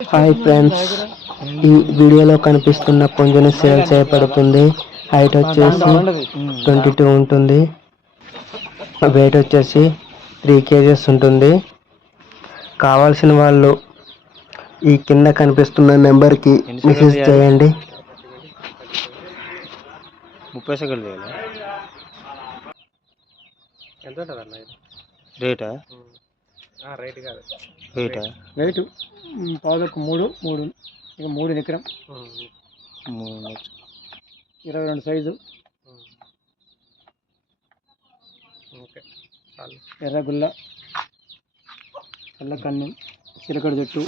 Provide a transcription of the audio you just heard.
Hi friends, ఈ వీడియోలో కనిపిస్తున్న పుంజుని సేల్ చేయబడుతుంది. హైట్ వచ్చేసి 22 ఉంటుంది. వెయిట్ వచ్చేసి 3 kgs ఉంటుంది. కావాల్సిన వాళ్ళు ఈ కింద కనిపిస్తున్న నెంబర్కి మెసేజ్ చేయండి. 30 సెకండ్లు ఎంత ఉంటుంది అన్న రేటా? రేటు కాదు, రేటు పావులకు 3 ఇక 3 ఎకరం 22 సైజు. ఓకే, ఎర్రగుల్ల, తెల్ల కన్ను, చిలకడ చెట్టు.